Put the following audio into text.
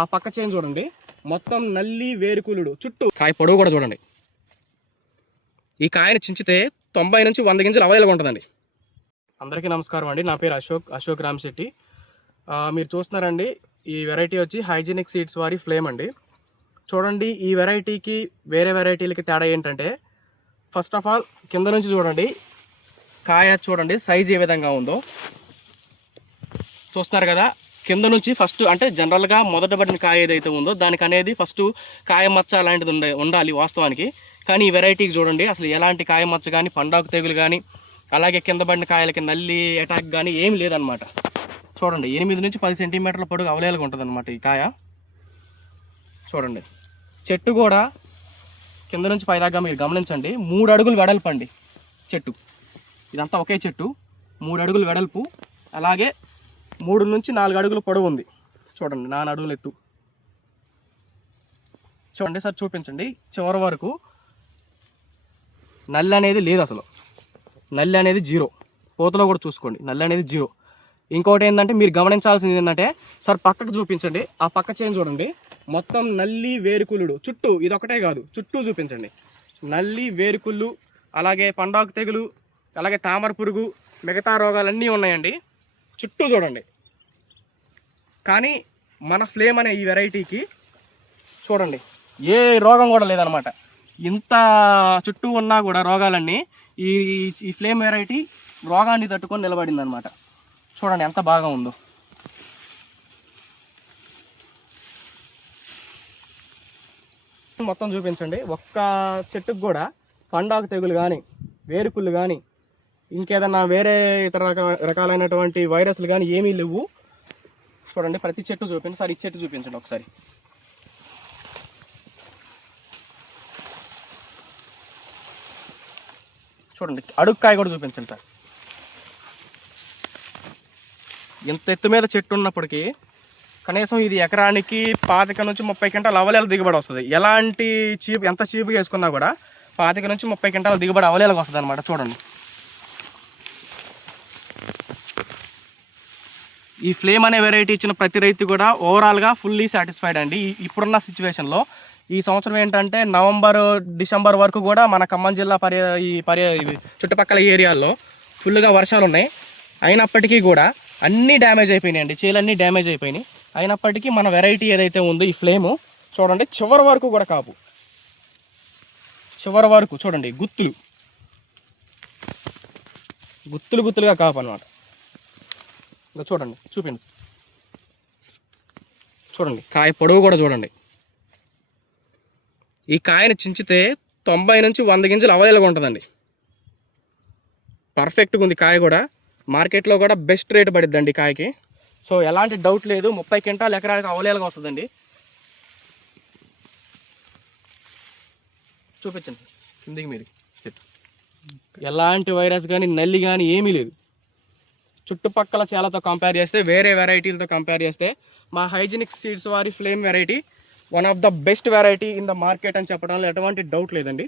ఆ పక్క చేను చూడండి, మొత్తం నల్లి వేరుకులుడు, చుట్టూ కాయ పొడవు కూడా చూడండి. ఈ కాయని చించితే 90 నుంచి 100 గింజలు అవైలబుల్గా ఉంటుందండి. అందరికీ నమస్కారం అండి. నా పేరు అశోక్ రామశెట్టి. మీరు చూస్తున్నారండి, ఈ వెరైటీ వచ్చి హైజీనిక్ సీడ్స్ వారి ఫ్లేమ్ అండి. చూడండి, ఈ వెరైటీకి వేరే వెరైటీలకి తేడా ఏంటంటే, ఫస్ట్ ఆఫ్ ఆల్ కింద నుంచి చూడండి, కాయ చూడండి సైజ్ ఏ విధంగా ఉందో చూస్తున్నారు కదా. కింద నుంచి ఫస్ట్ అంటే జనరల్గా మొదట పడిన కాయ ఏదైతే ఉందో దానికి అనేది ఫస్ట్ కాయ మచ్చ అలాంటిది ఉండాలి వాస్తవానికి. కానీ ఈ వెరైటీకి చూడండి, అసలు ఎలాంటి కాయ మచ్చ కానీ, పండాకు తెగులు కానీ, అలాగే కింద పడిన కాయలకి నల్లి అటాక్ కానీ ఏమి లేదనమాట. చూడండి, 8 నుంచి 10 సెంటీమీటర్ల పొడుగు అవైలబుల్గా ఉంటుంది అనమాట ఈ కాయ. చూడండి, చెట్టు కూడా కింద నుంచి పైదాకా మీరు గమనించండి, 3 అడుగులు వెడల్పు అండి చెట్టు. ఇదంతా ఒకే చెట్టు, 3 అడుగులు వెడల్పు, అలాగే 3 నుంచి 4 అడుగులు పొడవు ఉంది. చూడండి, 4 అడుగులు ఎత్తు. చూడండి సార్, చూపించండి చివరి వరకు. నల్లి అనేది లేదు, అసలు నల్లి అనేది 0. పోతలో కూడా చూసుకోండి, నల్లి అనేది 0. ఇంకోటి ఏంటంటే మీరు గమనించాల్సింది ఏంటంటే, సార్ పక్కకు చూపించండి, ఆ పక్క చేను చూడండి, మొత్తం నల్లి వేరుకులుడు చుట్టూ. ఇదొకటే కాదు, చుట్టూ చూపించండి, నల్లి వేరుకుళ్ళు, అలాగే పండాకు తెగులు, అలాగే తామర పురుగు, మిగతా రోగాలన్నీ ఉన్నాయండి చుట్టూ చూడండి. కానీ మన ఫ్లేమ్ అనే ఈ వెరైటీకి చూడండి ఏ రోగం కూడా లేదనమాట. ఇంత చుట్టూ ఉన్నా కూడా రోగాలన్నీ ఈ ఫ్లేమ్ వెరైటీ రోగాన్ని తట్టుకొని నిలబడింది అనమాట. చూడండి ఎంత బాగా ఉందో. మొత్తం చూపించండి, ఒక్క చెట్టుకు కూడా పండాకు తెగులు కానీ, వేరుకుళ్ళు కానీ, ఇంకేదన్నా వేరే ఇతర రకాలైనటువంటి వైరస్లు కానీ ఏమీ లేవు. చూడండి, ప్రతి చెట్టు చూపించండి సార్. ఈ చెట్టు చూపించండి ఒకసారి. చూడండి, అడుక్కాయ కూడా చూపించండి సార్. ఇంత ఎత్తు మీద చెట్టు ఉన్నప్పటికీ కనీసం ఇది ఎకరానికి 25 నుంచి 30 క్వింటాలు అవలేలు దిగుబడి వస్తుంది. ఎలాంటి ఎంత చీపుగా వేసుకున్నా కూడా 25 నుంచి 30 క్వింటాల దిగుబడి అవలేలకు వస్తుంది అనమాట. చూడండి, ఈ ఫ్లేమ్ అనే వెరైటీ ఇచ్చిన ప్రతి రైతు కూడా ఓవరాల్గా ఫుల్లీ సాటిస్ఫైడ్ అండి. ఇప్పుడున్న సిచ్యువేషన్లో ఈ సంవత్సరం ఏంటంటే నవంబర్, డిసెంబర్ వరకు కూడా మన ఖమ్మం జిల్లా చుట్టుపక్కల ఏరియాల్లో ఫుల్గా వర్షాలు ఉన్నాయి. అయినప్పటికీ కూడా అన్నీ డ్యామేజ్ అయిపోయినాయండి, చేలన్నీ డ్యామేజ్ అయిపోయినాయి. అయినప్పటికీ మన వెరైటీ ఏదైతే ఉందో ఈ ఫ్లేము చూడండి, చివరి వరకు కూడా కాపు, చివరి వరకు చూడండి, గుత్తులుగా కాపు అనమాట. ఇంకా చూడండి, చూపించండి. చూడండి, కాయ పొడవు కూడా చూడండి. ఈ కాయని చించితే 90 నుంచి 100 గింజలు అవైలబుల్గా ఉంటుందండి. పర్ఫెక్ట్గా ఉంది కాయ కూడా. మార్కెట్లో కూడా బెస్ట్ రేట్ పడిద్దండి కాయకి. సో ఎలాంటి డౌట్ లేదు, 30 క్వింటాలు ఎకరానికి అవైలబుల్గా వస్తుందండి. చూపించండి సార్, కిందికి మీరు చెట్టు. ఎలాంటి వైరస్ కానీ, నల్లి కానీ ఏమీ లేదు. చుట్టుపక్కల చేలతో కంపేర్ చేస్తే, వేరే వెరైటీలతో కంపేర్ చేస్తే మా హైజీనిక్ సీడ్స్ వారి flame variety one of the best variety in the market అని చెప్పడంలో ఎటువంటి డౌట్ లేదండి.